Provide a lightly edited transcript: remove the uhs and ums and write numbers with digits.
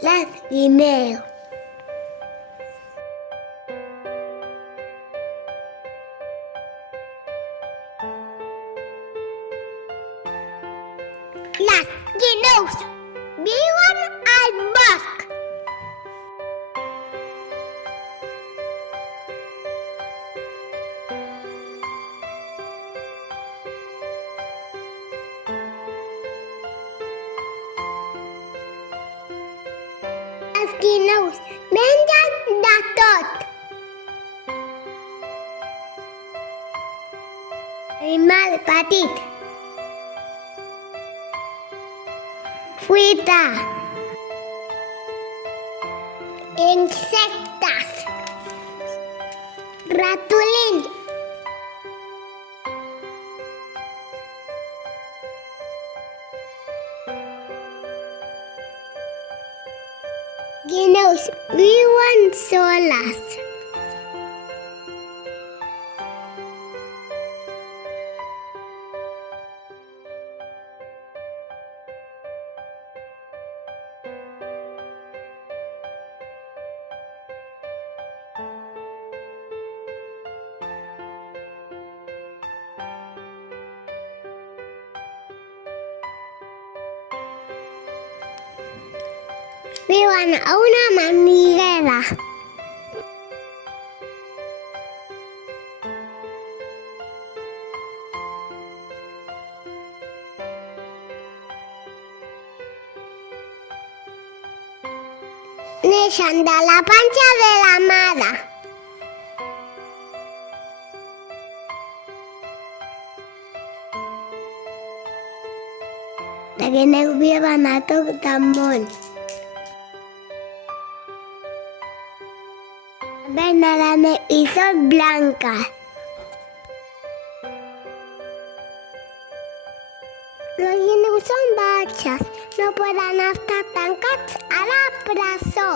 Las guineos. Las guineus viuen al bosc. Els guineus mengen de tot. Animal petit. Fruita. Insectes. Ratolins. Guineus viuen soles. Viuen a una maniguera. Neixen de la panxa de la mare. Les guineus viuen a tot el món. Ven a la neu i són blanques. Les guineus són baixes, no poden estar tancats a la presó.